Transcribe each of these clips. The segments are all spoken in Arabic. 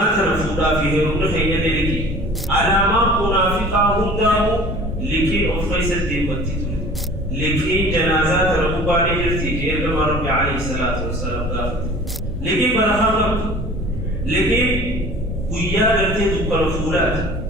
أنا تنفودا فيه رون خينا لكي على ما منافقا هنداه لكي أفريس الدين والتدين لكي جنازات ربوباني جرتي جير كما ربي عليه الصلاة والسلام دافت لكي برهام لكي ويا جرتي تقبل فولات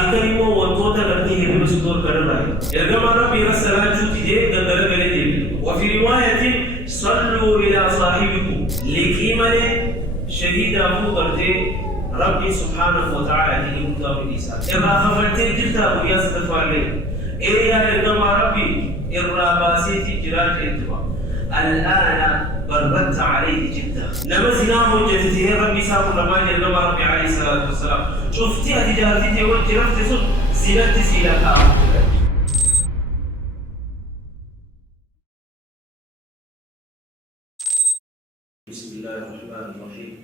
الكلمة وانتوتا جرتي هي بسدور كرنا كما ربي رسالة جوتي جي قدر قلتي وفي رواية صلوا إلى صاحبكم لكي من شهيد أبو برتي ربي سبحانه وتعالى دي مقام الإنسان إذا خفلتين جلتا ويا استغفر لي إيه لكما ربي الراباسيتي جراج انتباه الآن بردت عليه جدا لما زناه جدته ربي سابق رماني لما ربي عليه الصلاة والسلام شفتي تجارتي وجرفت زنت زيلتها بسم الله الرحمن الرحيم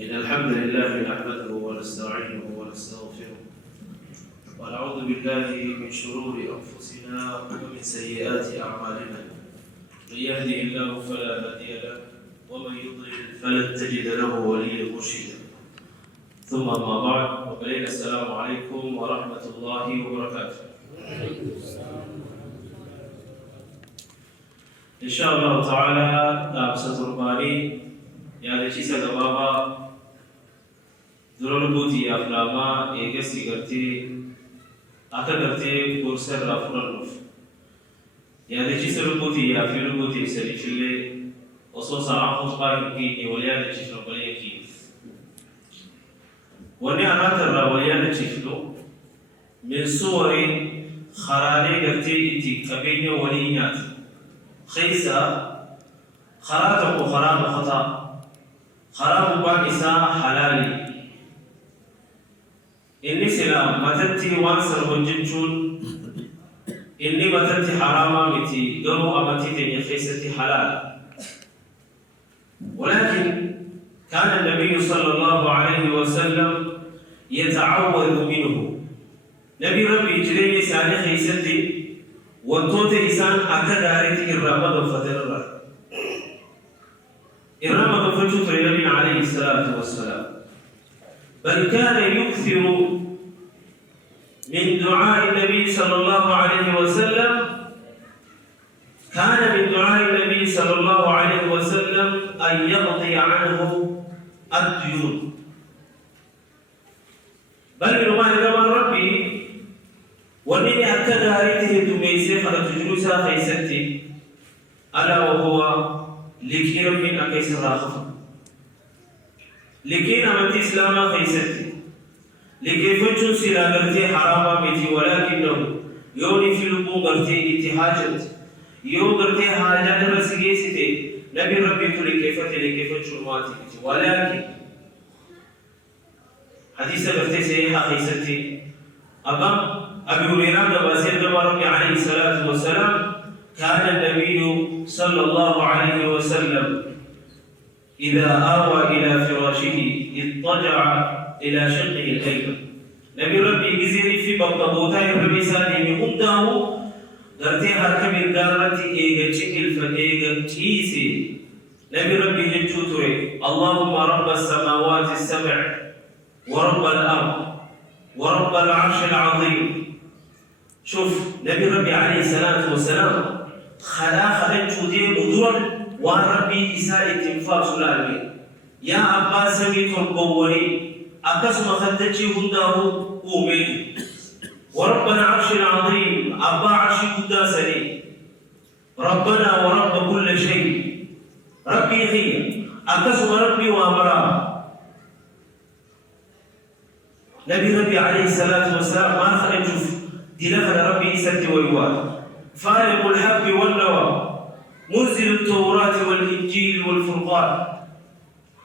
إن الحمد لله نحمده ونستعينه ونستغفره ونعوذ بالله من شرور أنفسنا ومن سيئات أعمالنا من يهده الله فلا هادي له ومن يضلل فلن تجد له وليا مرشدا ثم ما بعد وقليل السلام عليكم ورحمة الله وبركاته إن شاء الله تعالى لابسة رباني يعني شيسا دبابا ذرون بوتي أفلاما إيجاسي قرتي أكا قرتي كورسر رافور النف يعني شيسا ربوتي يا في ربوتي سري شلي وصوصا عقوص قائم كيني وليانا شيسا رباني كيف وني أنا ترى وليانا شيسلو من صور خرالي قرتي إتي كبيني ولينيات خيسا خراتك وخراب خطأ خراب بانسا حلالي إني سلام متتي وانسر وجنشون إني متتي حراما متي قروا أمتي تني خيستي حلال ولكن كان النبي صلى الله عليه وسلم يتعوذ منه نبي ربي جريني ساني خيستي وانتوت إنسان أكدارتي إرامة فتر إرامة فتر النبي عليه الصلاة والسلام بل كان يكثر من دعاء النبي صلى الله عليه وسلم كان من دعاء النبي صلى الله عليه وسلم أن يقضي عنه الديون بل رمان كما ربي ونين أكدارته دميسي فتجلسها خيستي ألا وهو لكي ربين أكيس راخف لكي نمت إسلاما خيستي لكي فنشن سلاغرتي حراما ميتي ولكنه يوني في لبو غرتي اتحاجت يو غرتي حاجات رسيجيسي نبي ربي تولي كيفتي لكي فنشن ماتي ولكن حديث غرتي سيحا خيستي أبي هريرة وزيد ربي عليه الصلاة والسلام كان النبي صلى الله عليه وسلم إذا آوى إلى فراشه اضطجع إلى شقه الأيمن نبي ربي جزيري في بطبوتاي ربي سالي مهمته درتي حركة من دارتي إيجا شكل فإيجا تيسي نبي ربي جنشوتري اللهم رب السماوات السبع ورب الأرض ورب العرش العظيم شوف نبي ربي عليه الصلاة والسلام خلا جودي مدرا وربي إساء تنفاس العالمين يا أبا سميت القوري أقسم خدتي هداه أومي ورب العرش العظيم أبا عرش قداسني ربنا ورب كل شيء ربي خير أقسم ربي وأمرا نبي ربي عليه الصلاة والسلام ما خرج دلخل ربي إسد ويواد فارق الحب والنوى منزل التوراة والإنجيل والفرقان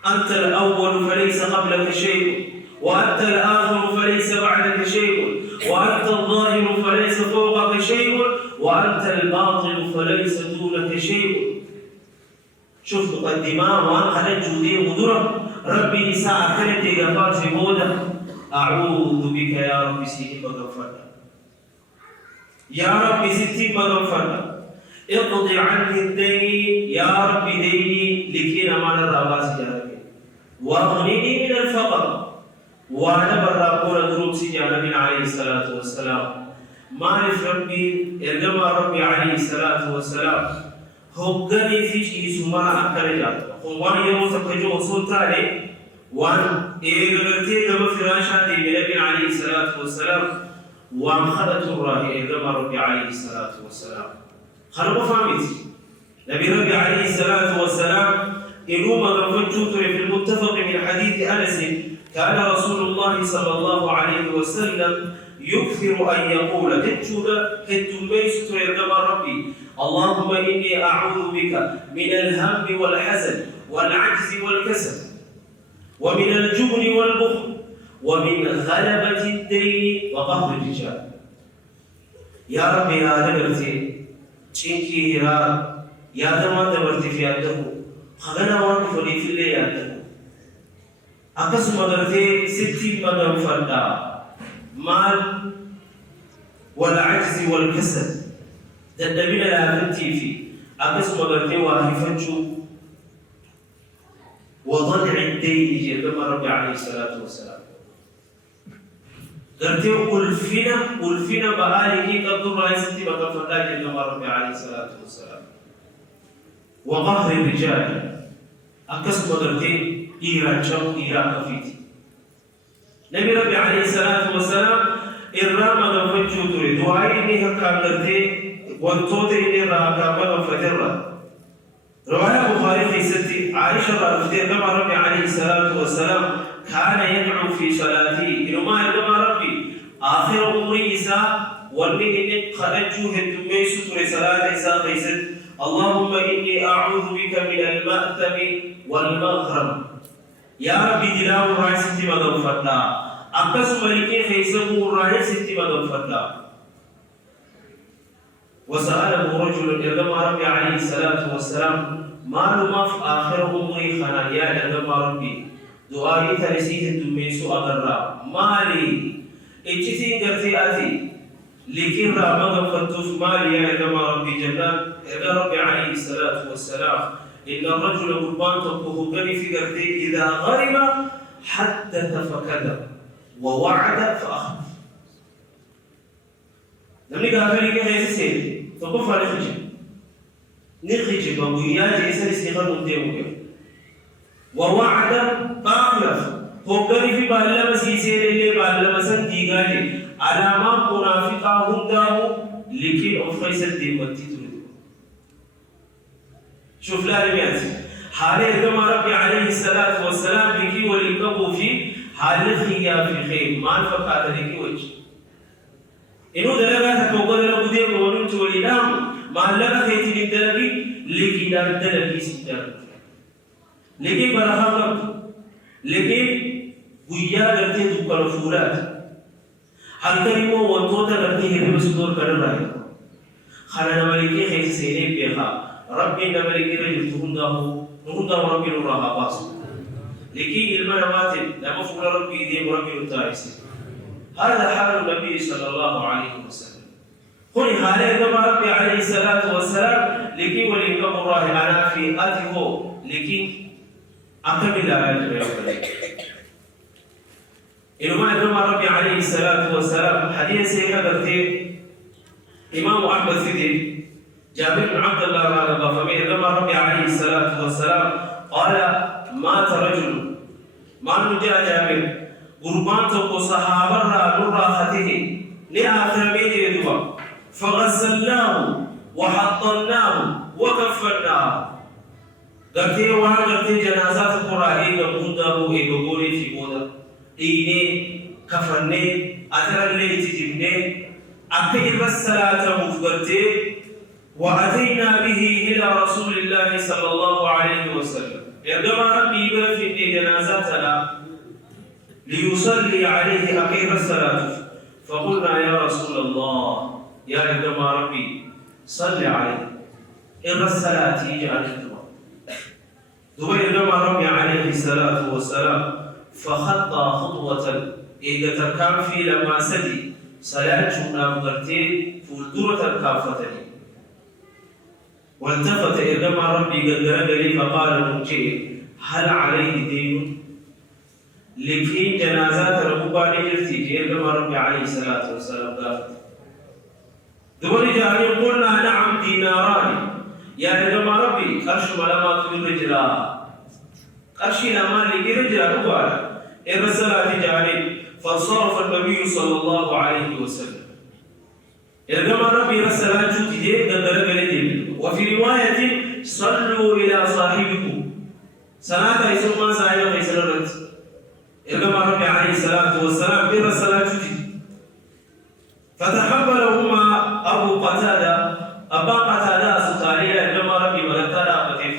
أنت الأول فليس قبلك شيء وأنت الآخر فليس بعدك شيء وأنت الظاهر فليس فوقك شيء وأنت الباطن فليس دونك شيء شوف مقدمة وأنا خلت جودي مدرة ربي إساء كنت غفار في بودة أعوذ بك يا رب سيدي مغفرنا يا رب ستي مغفرنا اقضي عني الدين يا رب ديني لكي نمان الراباس يا رب واغنني من الفقر. وانا براقون دروب سجى نبي عليه الصلاة والسلام معرف ربي إرجما ربي عليه الصلاة والسلام هقني في شيء سماه أكرجا خوان يوم سكجو سلطانه وان إيغلتي دم فراشات النبي عليه الصلاة والسلام وان خدت الراه إرجما ربي عليه الصلاة والسلام خلوا فهمت نبي ربي عليه الصلاة والسلام إنما غفجت في المتفق من حديث أنس كان رسول الله صلى الله عليه وسلم يكثر أن يقول كتميست يرجم ربي اللهم إني أعوذ بك من الهم والحزن والعجز والكسل ومن الجبن والبخل ومن غلبة الدين وقهر الرجال. يا ربي هذا برتي تشينكي هرا يا دما دبرتي في أدهو خغنا واقف لي في اللي أدهو أكس مدرتي ستي مدام فردا مال والعجز والكسل تدبين الأهلتي في أكس مدرتي واهفتشو وضلع الدين جل ربي عليه الصلاة والسلام قلتي ألفنا بآلكي قدر رأي ستي مدام فردا جل ربي عليه الصلاة والسلام وقهر الرجال أكس مدرتي إيران شوق إيران كفيتي نبي ربي عليه الصلاة والسلام إرام غفجو تري دعائي إني هكاملتي وانتوتي إني راكابا غفتر رواية بخاري في ستي عائشة رفتي كما ربي عليه الصلاة والسلام كان يدعو في صلاته إنما يدعو ربي آخر عمري إساء والمن إني خرجوه الدميس تري صلاة إساء قيست اللهم إني أعوذ بك من المأثم والمغرم يا ربي دلاو الرأي ستي مدن فتلا أقص ملكي خيسه الرأي ستي مدن فتلا وسأله رجل إرغم ربي عليه الصلاة والسلام ما في آخر عمري خنا يا إرغم ربي دعائي ترسيه الدميسو أغرى مالي إجتين قرتياتي لكن رابط فتوف مالي يا إرغم ربي جنان إرغم ربي عليه الصلاة والسلام إن الرجل قربان تبقه قري في قرتي إذا غرم حدث فكذب ووعد فأخلف نمني قافلي كيف يسير تقف على نخجي بابويا جيسا استيقظ مدينه ووعد فأخلف هو قري في بالله مسيسير اللي بالله مسن ديغاجي على ما منافقا هنداه لكي أفريس الديمتي شوف لا رمياتي حالي كما ربي عليه الصلاة والسلام لكي ولقبوا في حال خيا في خير ما الفقات لكي وجه إنه دلقات كوكو دلقودين ونمت ولدام ما لك خيتي للدلقي لكي لا الدلقي سيدان لكي برهام لكي ويا قرتي تقبل فولات هل كريمو وانتوتا قرتي هرب سدور قرر رأي خلنا ملكي خيتي سيني بيخا ربي نبري رجل تهنده ربي نورها باس لكي المنواتب لما فقل ربي ديم ربي التائس هذا حال النبي صلى الله عليه وسلم قل حالي كما ربي عليه الصلاة والسلام لكي ولكم الله أنا في أته لكي أكمل آيات إنما كما ربي عليه الصلاة والسلام حديث سيئة إمام أحمد فيدي جابر بن عبد الله رضي الله عنه لما ربي عليه الصلاة والسلام قال مات رجل ما جاء جابر قربان تقو صحابة نور راحته لآخر بيت يدوى فغسلناه وحطناه وكفناه قرتي وانا قرتي جنازات قرائي قمونده إيقولي في مودا إيني كفني أترى اللي تجبني أكيد الصلاة مفقرتي وأتينا به إلى رسول الله صلى الله عليه وسلم عندما ربي في جنازتنا ليصلي عليه أخير الصلاة فقلنا يا رسول الله يا عندما ربي صل عليه إن الصلاة يجعل الدعاء دبي عندما ربي عليه الصلاة والسلام فخطى خطوة إذا تركان في لما سدي صلاة شمنا مغرتين فولدورة الكافتين والتفت إلى ربي قدر لي فقال المجيء هل عليه دين لكن جنازات ربوبا نجرتي جير كما ربي عليه الصلاة والسلام قال دول جاني قلنا نعم ديناران يعني كما ربي قرش ملامات الرجلا قرشي لما لقي رجلا ربوبا الرسالة جاني فانصرف النبي صلى الله عليه وسلم كما ربي رسالة جوتي وفي رواية صلوا إلى صاحبكم صلاة يسمى صاحبه يسررت كما ربي عليه الصلاة والسلام برسالة جوتي فتحملهما أبو قتادة أبا قتادة سكالية كما ربي مغتالا قتف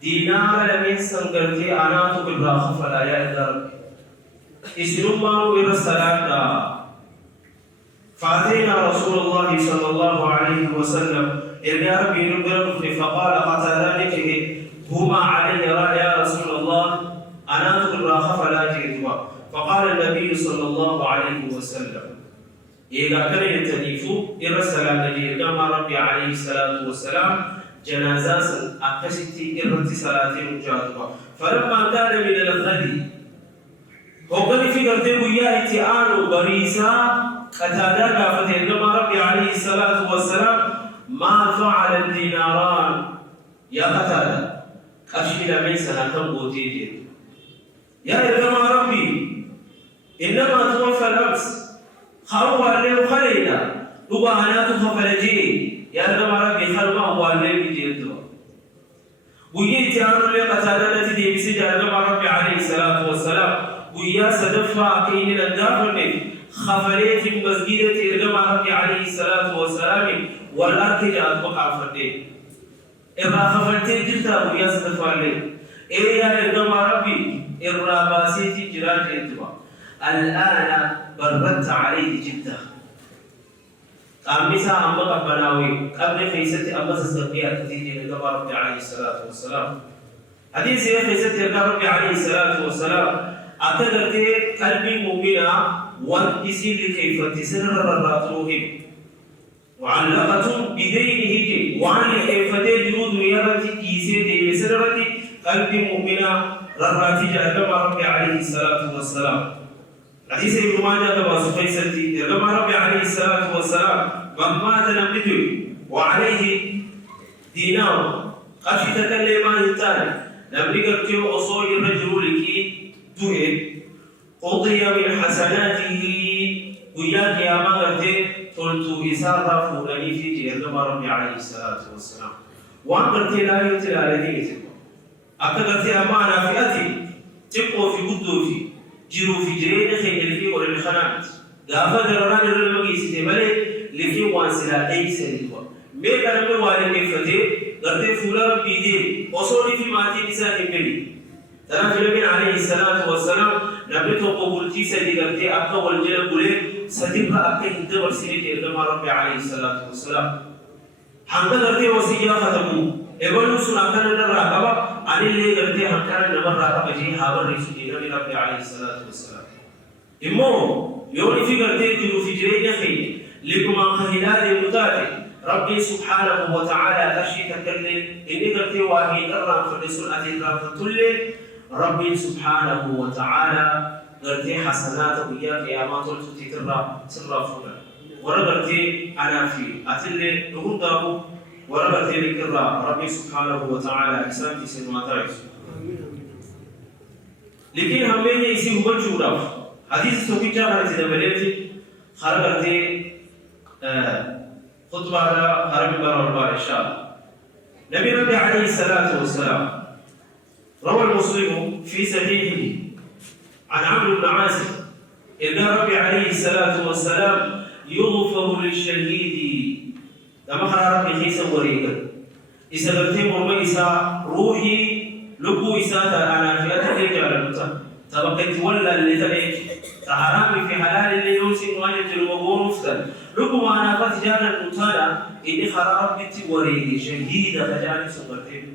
دينار لمن سنقرتي أنا تبرا فلا يأذر إسنما برسالة فأتينا رسول الله صلى الله عليه وسلم إلى ربي نبرر فقال قتادة لك هما علي يا رسول الله أنا تبرا فلا جئتوا فقال النبي صلى الله عليه وسلم إذا كان يتنيفو إرسل النبي كما ربي عليه الصلاة والسلام جنازات أكستي إرتي صلاة مجادبة فلما كان من الغد وقال في قرده ويا اتعان بريسا قتادا قافتين كما ربي عليه الصلاة والسلام ما فعل الديناران يا قتادا أشهد من سنة بوتيجي يا كما ربي إنما توفى الأمس خلوا عليه خلينا لبعانات خفلجي يا كما ربي خلوا عليه بجيدوا ويجي تعالوا لقتادا التي بسجى كما ربي عليه الصلاة والسلام ويا سدفع كين الدافن خفلات مسجدة كما ربي عليه الصلاة والسلام والأركجات وقافته إذا خفلتين جلتا ويا سدفع لي إيه كما ربي الراباسيتي جراج انتبا الآن بردت عليه جدا قامسا أمك بناوي قبل خيستي أمك سسقيا كثير كما ربي عليه الصلاة والسلام حديث يا خيستي ربي عليه الصلاة والسلام أتدرك قلبي مؤمنا وانتسي لكيف تسرر الراتروهم وعلقة بدينه وعن كيف تجرود رياضتي كيسيتي بسررتي قلبي مؤمنا رراتي كما ربي عليه الصلاة والسلام حديث ابن ماجه وسفيستي كما ربي عليه الصلاة والسلام من مات نملته وعليه دينار خشيت كلمة إنسان نملكته أصول الرجل لكي قضي من حسناته وياك يا مغرتي قلت إسارة فلاني في جهة ربي عليه الصلاة والسلام وأنت لا يتلى عليه أكدت أمانة في أتي تبقوا في قدوفي جرو في جرين خير في ورد الخنات دافع درنا جرو المجلس تبلي لكي وانسلا أي سنتوا ميكا نمر والي كفتي غرتي فولا ربي دي أصولي في ماتي نساء بني ترى النبي عليه الصلاة والسلام نبيته قبولتي سديقتي أكا والجل بولي سديقها أكا هنده ورسيني كما ربي عليه الصلاة والسلام حمد غرتي وسيا ختمو إبنو سناكنا نراقبا عن اللي غرتي حمكنا نمر راقبا جي حابر رسولي نبي ربي عليه الصلاة والسلام إمو يوني في غرتي جلو في جرين خير لكما خهلال متاتي ربي سبحانه وتعالى أشي تكلم إني غرتي واهي نرى فرسول أتي رافتولي ربي سبحانه وتعالى غرتي حسنات وياك يا ما قلت تترى سرافنا ورغرتي انا في اتلي نهضه ورغرتي لكرا ربي سبحانه وتعالى احسانتي سنواتايس لكن همين يسي هو جورا حديث توكي جاء هذه البلد خرغرتي خطبه على حرم بار ان شاء الله نبي ربي عليه الصلاه والسلام روى المسلم في صحيحه عن عمرو بن عاصم إن ربي عليه الصلاة والسلام يغفر للشهيد لما خرج ربي خيسا وريقا إذا قلتم رميسا روحي لقو إساتا أنا في أتكي جاربتا تبقيت ولا اللي تليك تحرامي في حلال اللي يوسي مواجهة المغور مفتن لقو ما أنا فتجانا المتالة إني خرج ربي توريقي شهيدا فجاني سنقرتين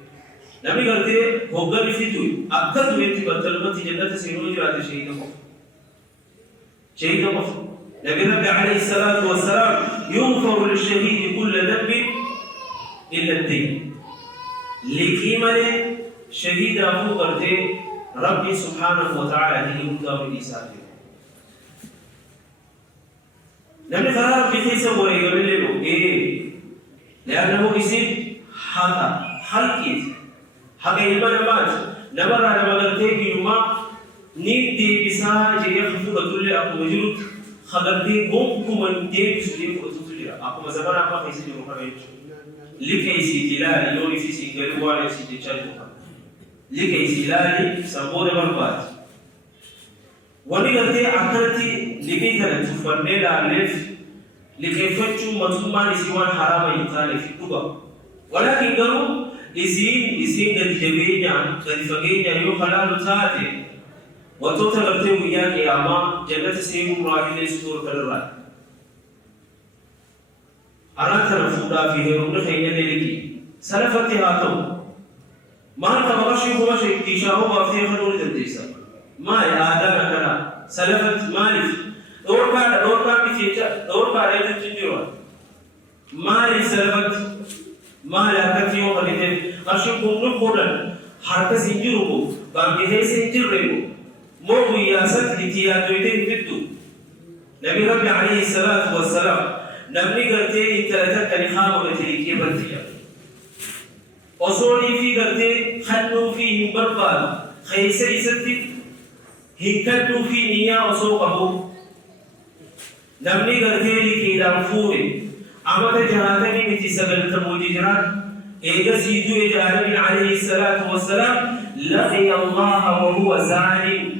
نبي قالته هوغاني فيتوي أكثر من تبتلمت جنة سينو جرات شهيد مف نبي ربي عليه الصلاة والسلام يغفر للشهيد كل ذنب إلا الدين لكيمة شهيد أبو قرته ربي سبحانه وتعالى دي يمتى بالإساءة نمني فرار بخيسة وريقبل له لأنه اسم حلقيت حقا المنامات نمر على مغلتين يوما نيدي بساجة يخفو بطولي أقو مجرد خبرتي قمكم من دي بسجين فتوتولي أقو مزمان أقا خيسي جمهورين لكي سيتلالي يوني في سيكالي وعلي سيتشاجوها لكي سيلالي سنبور مربات ونقلتي عقلتي لكي تلتفرني لعلف لكي فتشو مطلوبان سيوان حرام يتالي في الدبا ولكن قالوا إزين قد جبينيا قد فقينيا يو خلال تاتي وتوتا قلتي وياك يا أما جنة سيمو مراهي لسطور كالرات أنا تنفودا فيه رمنا خينا للكي سلفتي هاتو ما تبغشي هو شيء تشاهو وفيه خلول تدريسا ما يعادنا كنا سلفت مالف دور بفيتا دور بعيد تجيوا مال سلفت مال أكثيو خليته أشوفهم نقولا حركة سنجرو بعديه سنجرو مو وياسات لتياتو يدين بدو نبي ربي عليه الصلاة والسلام نبني قرتي تلاتة كنخام وتلكي برتيا أصولي في قرتي خلوا فيه بربال خيسة يستي هكذا في نيا وسوقه نبني قرتي لكي لنفوري أما تجهاتني متسبل تموججران إذا سيدو إجاربي عليه الصلاة والسلام لقي الله وهو زاني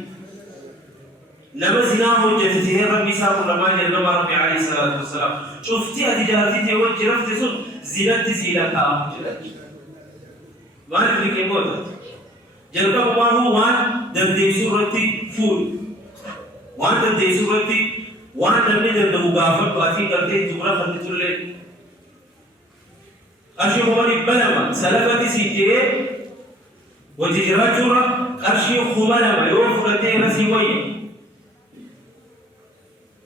نمزنا وجدته ربي ساق رمى جلما ربي عليه الصلاة والسلام شفتي أتجاهتي توجه رفت سن زينت زينك ما نفلك يقول جلما ما هو وان دردي سورتي فول وان دردي سورتي وان دردي دردو غافر باتي کرتے جمرہ فرد تلے أشي خمالي بلما سلفتي سيتي وججرات جورا أشي خمالما يوفرتي رسيوية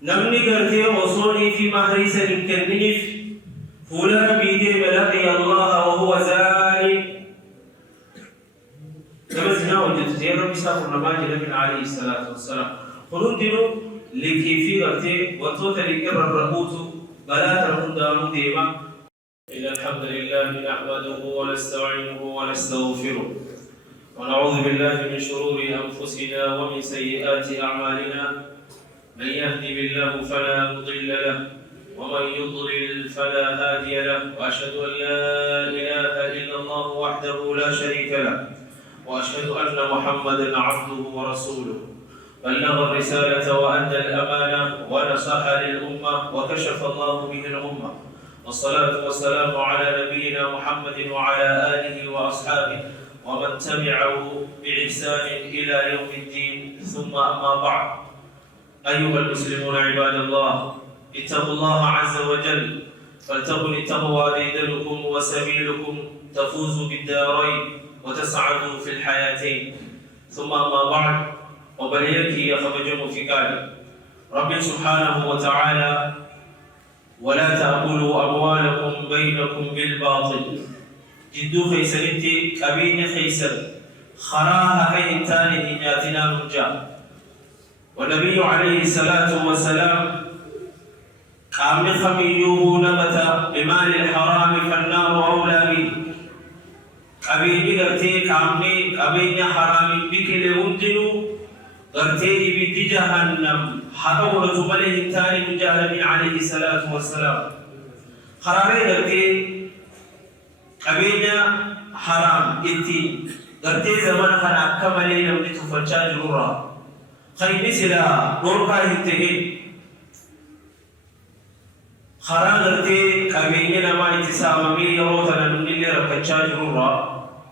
نمني قرتي وصولي في مهريسة الكنف فولا بيدي بلقي الله وهو زاني نمزنا وجدت يا ربي ساق الرماج لمن عليه الصلاة والسلام خلون دينو لكي في قرتي وطوتا لكر الرهوت بلا ترهن دامو ديما إن الحمد لله نحمده ونستعينه ونستغفره ونعوذ بالله من شرور أنفسنا ومن سيئات أعمالنا من يهدي بالله فلا مضل له ومن يضلل فلا هادي له وأشهد أن لا إله إلا الله وحده لا شريك له وأشهد أن محمدا عبده ورسوله بلغ الرسالة وأدى الأمانة ونصح للأمة وكشف الله به الأمة والصلاة والسلام على نبينا محمد وعلى آله وأصحابه ومن تبعه بإحسان إلى يوم الدين ثم أما بعد أيها المسلمون عباد الله اتقوا الله عز وجل فلتكن التقوى ديدنكم وسبيلكم تفوزوا بالدارين وتسعدوا في الحياتين ثم أما بعد وبليكي يخرجون في قال رب سبحانه وتعالى ولا تأكلوا أموالكم بينكم بالباطل جدو خيسرتي كبين خيسر خراها كي تاني نياتنا نرجع والنبي عليه الصلاة والسلام قام خميوه نبت بمال الحرام فالنار أولى به قبيل قرتي قامني قبين حرام بك لوندنو قرتي بد جهنم حقول تبليه التالي مجاهد عليه الصلاة والسلام خراري قرتي قبين حرام إتي قرتي زمان خنا كمالي لم تفجأ جرورا خيني سلا دوركا هتهين خرا قرتي قبين نما اتساممي يروتنا نمني ركتشا جرورا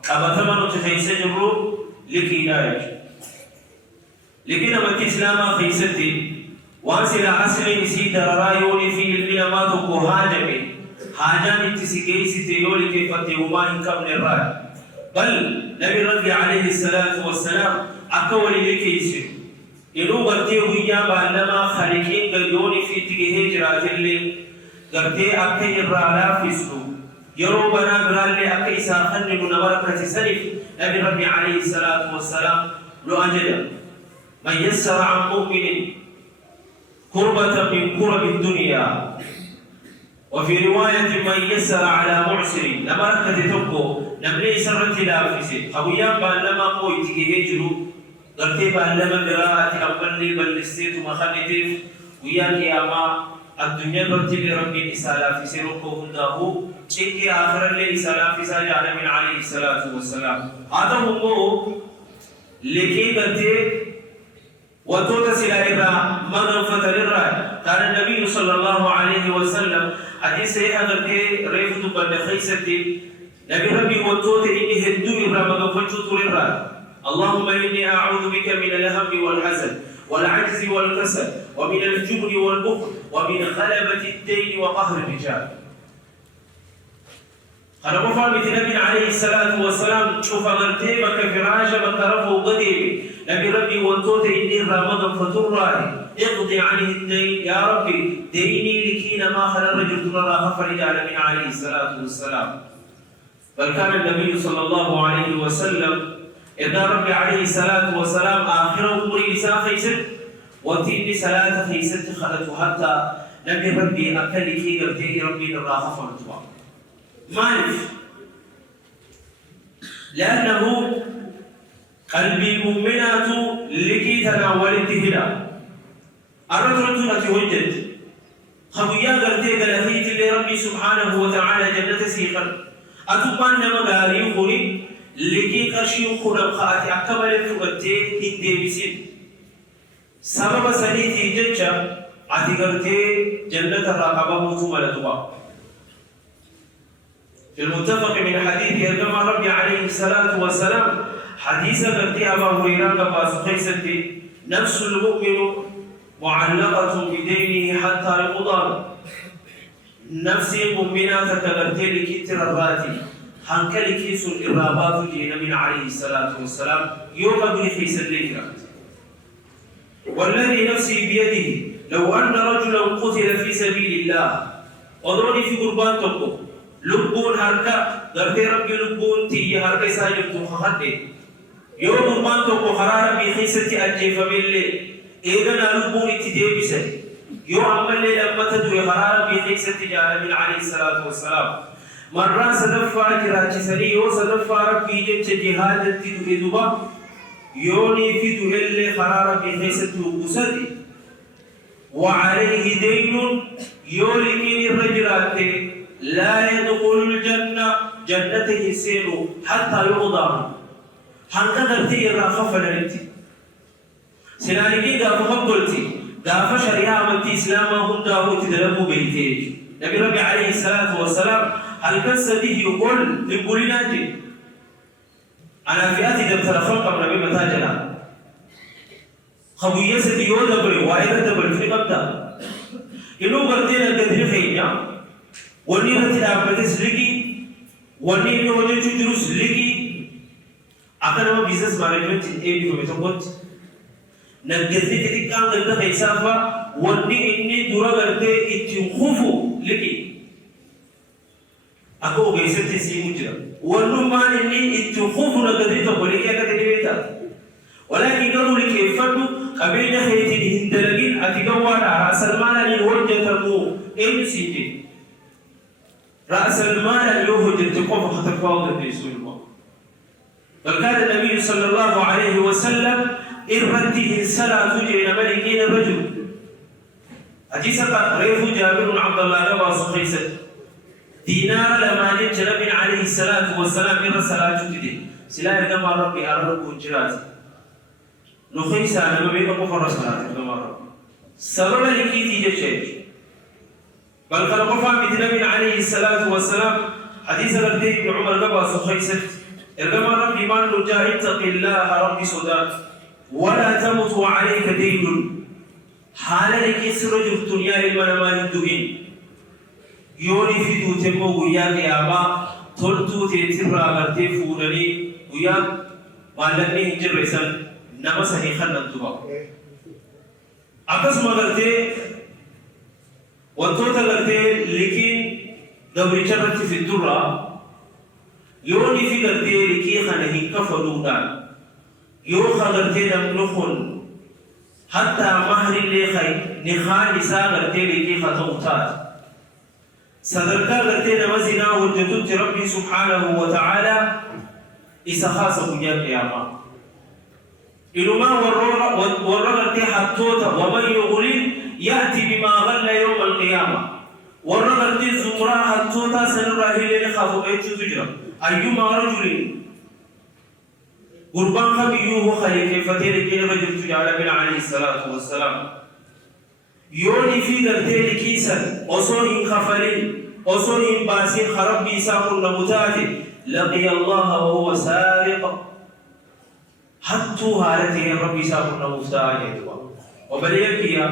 قبتما نتخيس جرور لكي دايج لكن أمتي إسلاما خيستي وانسلا أسلي نسي دررايوني في المنامات وكوهاجمي حاجان اتسكيسي تيولي كيفتي وما إنكم نراي بل نبي رضي عليه الصلاة والسلام أكولي لكيسي إنو قرتي ويا بأنما خالقين قليوني في تجيه جرات اللي قرتي أكي الرعلا فيسلو يرو بنا برالي أكي ساخن من بركة سلف نبي ربي عليه الصلاة والسلام لو أنجد من يسر عن مؤمن كربة من كرب الدنيا، وفي رواية من يسر على معسر لما ركت تبقو نملي سرت لافسي خويا بانما قوي تيجيجلو قلتي بانما قراءة أبني بلستيت مخانيتيف ويا قياما الدنيا برتي ربي إسالا في سيركو هنداه إنك آخر اللي إسالا في ساجع من عليه الصلاة والسلام. هذا هو لكي قلتي وتوتسل إلى مغفرة للرأي. كان النبي صلى الله عليه وسلم حديث هذا ريفت بن خيستي نبي ربي وتوت إني هدو إلى مغفرة للرأي. اللهم إني أعوذ بك من الهم والحزن والعجز والكسل ومن الجبن والبخل ومن غلبة الدين وقهر الرجال. أنا مفهوم النبي عليه الصلاة والسلام شوف غرتي بك فراش بكرفه وقديم نبي ربي وانتوت إني رمضان فتراني اقضي عنه الدين يا ربي ديني لكينا ما خلى الرجل ترى غفر النبي عليه الصلاة والسلام. بل كان النبي صلى الله عليه وسلم إذا ربي عليه الصلاة والسلام آخر أمري لسان خيست وتيني صلاة خيست خلت حتى نبي ربي أكلكي قرتي ربي نراها فرطوا مالف لأنه قلبي مؤمنات لكي تناولت هنا الرجل تتوجد خويا قرتي قلتيت لربي سبحانه وتعالى جنة سيقر أتبان نمغاري خوري لكي قرشي خورم خاتي أكبر فقدتي هندي بسين سبب سنيتي جنشا عتقرتي جنة الرقبة متوملتها. في المتفق من حديث كما ربي عليه الصلاة والسلام حديث قرتي أبا هريرة كما سخيستي نفس المؤمن معلقة بدينه حتى يقضى نفسي مؤمنة كقرتي لكتر الراتي حنكلك سن الرابات جينا من عليه الصلاة والسلام يوقد لخيس الليلة والذي نفسي بيده لو أن رجلا قتل في سبيل الله وضعني في قربان تبقى لبون هركا قرتي ربي لبون تي هركا ساجب تخخده يوم قربان تبقى خرار بخيستي أجيف بالله إذن لبون اتدي بسه يوم عمل لما تدوي خرار بخيستي جانا من عليه الصلاة والسلام مرة صدفا جراجسني يو صدفا ربي جنچ جهاد تدوي دوبا يوني في دوهل خرار بخيستي وقصدي وعليه دين يولي من الرجلات لا يدخل الجنة جنته سيرو حتى يقضى هنقدر تيرا خفلنتي سنانيكي غاف قبلتي غاف شريعة متي إسلامهم داو تدلبوا بيتي نبي ربي عليه الصلاة والسلام هل كسده يقول لقولنا جي أنا في آتي دبتر خلق من نبي متاجنا خوية سديو دبري وايدة دبري في قبدا إنو بردين الكثير خينيا وني رتلا بتسلكي وني إنو وجه تجرو سلكي أكنا ما بيزنس مانجمنت إيه بيفهم يتوقت نجزي تكان غلطة خيسافة وني إني دورا غلطة إتيوخوفو لكي أكو غيسة تسيمو جرا ونو مان إني إتيوخوفو نجزي تقولي كيا كتني بيتا ولكن قالوا لك يفردوا قبيلة خيتين هندلقين أتقوى رأس المال الوجه تمو إيه سيدي رأس المال الوجه تقوى فتفاوض الرسول الله. بل كان النبي صلى الله عليه وسلم إرته السلام تجري ملكين الرجل أجيسة ريف جابر بن عبد الله لواس خيسة دينار لما جنب عليه الصلاة والسلام من الصلاة تجدي سلا يدم ربي أرب جراتي نخيسة أنا ببيت أقفر الصلاة كما سبب لكي تيجي شيء بل قد قفا مثل عليه الصلاة والسلام حديث ربي بن عمر لواس خيسة إرجم ربي من نجا اتق الله ربي صداق ولا تمت عليك دين حال لك سرج الدنيا المنام الدين يوني في دوتمو وياك يا با تلتو تيترا غرتي فورني وياك مالني هجر رسل نمسني خلن تبا أقسم غرتي وانتوتا غرتي لكن دوري شرط في الدرة يوني في غرتي لكي خنهي كفلونا يو خغرتي نملخن حتى مهر اللي خي نخان نساء غرتي لكي خطوطات صدركا غرتي نمزنا وجدت ربي سبحانه وتعالى إسخاصة يا قيامة إنما ورغرتي حطوطا ومن يغلل يأتي بما غل يوم القيامة ورغرتي الزمرة حطوطا سنراهي لنخافو بيتشو تجرى أيما رجل قربان خبيوه خليفة فتير كي رجل تجعل بن عليه الصلاة والسلام يوني في قرتي لكيسا أصوهم خفلين أصوهم باسين خرب بيساق النمتاتي لقي الله وهو سارق حتى هالتي ربي ساق النمتاتي وبليك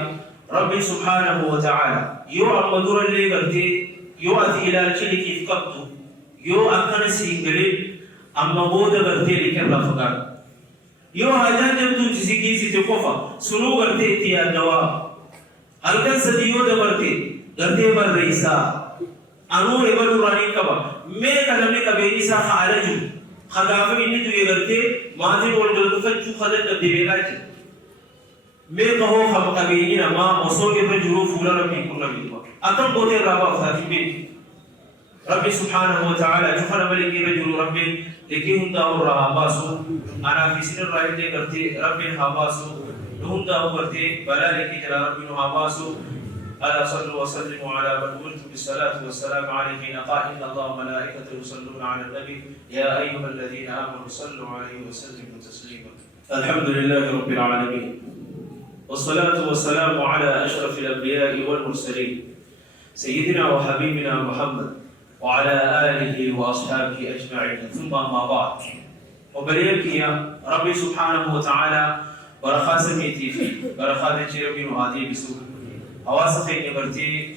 ربي سبحانه وتعالى يو أمدور اللي قرتي يو أتي إلى الشيء كيف قبضو يو أكن سيقلي أما بودا قرتي لك الرفقان يو هجان جبتو تسيكي ستقوفا سنو قرتي تيا الدواء هلكن سديو دبرتي قرتي بر رئيسا أنو ربل راني كبا مي كلمني كبيريسا خالجو خدافة إني تو يقرتي ماذي بول جلدو فتشو خدت تبديبيلاجي مي كهو خب كبيرينا ما مصور يبرجلو فولا ربي كنا بيتوا أكم بوتي رابا فتاتي بيت ربي سبحانه وتعالى جفنا ملكي رجل ربي لكي هم داو رهاباسو أنا في سن الرأي قرتي ربي هاباسو نهم داو قرتي بلا لكي جلا ربي نهاباسو ألا صلوا وسلموا على من أمرت بالصلاة والسلام عليه حين قال إن الله وملائكته يصلون على النبي يا أيها الذين آمنوا صلوا عليه وسلموا تسليما. الحمد لله رب العالمين والصلاة والسلام على أشرف الأنبياء والمرسلين سيدنا وحبيبنا محمد وعلى آله وأصحابه أجمعين ثم ما بعد وبليك يا ربي سبحانه وتعالى برخا سميتي في برخا تجربي وهذه بسوء أواسخي نبرتي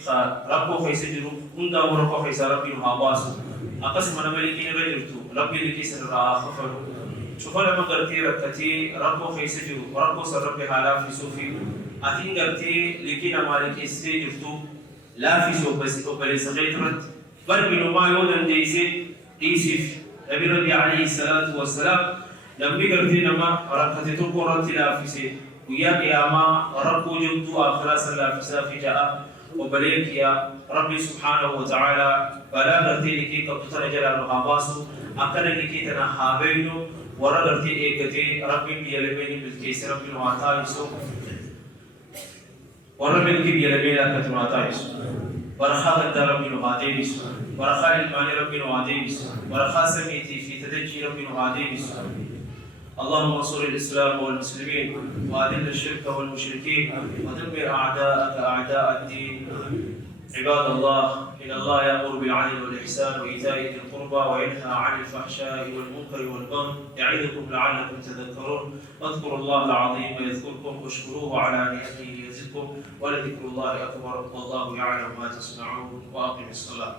ربو خيسجرو كندا ورقو خيس ربي وهاباسو أقسم أنا ملكين رجلتو ربي لكي سنرى خفرو شوف لما قرتي ركتي ربو خيسجرو ورقو سر ربي حالا في سوفي أتين قرتي لكي نمالكي سجرتو لا في سوف بس أبري سغيترت بل بنما يودن ديسف نبي ربي عليه الصلاة والسلام نبي قرتي نما ركتي تلقو رتي لا في سي ويا قياما ربو جبتو آخر سلا في سافي جاء وبليك يا ربي سبحانه وتعالى بلا قرتي لكي قبطنا جلال وحاباسو أقل لكي تنحابينو ورا قرتي إيقتي ربي بيالبيني بالكيس ربي نواتايسو ورا بلكي بيالبيني كتنواتايسو ورخاء الدار ربي نواتيبس ورخاء المال ربي نواتيبس ورخاء سميتي في تدجي ربي نواتيبس اللهم انصر الإسلام والمسلمين وأذل الشرك والمشركين ودمر أعداءك أعداء الدين. عباد الله إن الله يأمر بالعدل والإحسان وإيتاء ذي القربى وينهى عن الفحشاء والمنكر والبغي يعظكم لعلكم تذكرون واذكروا الله العظيم يذكركم واشكروه على نعمه يزدكم ولذكر الله أكبر والله يعلم ما تصنعون وأقم الصلاة.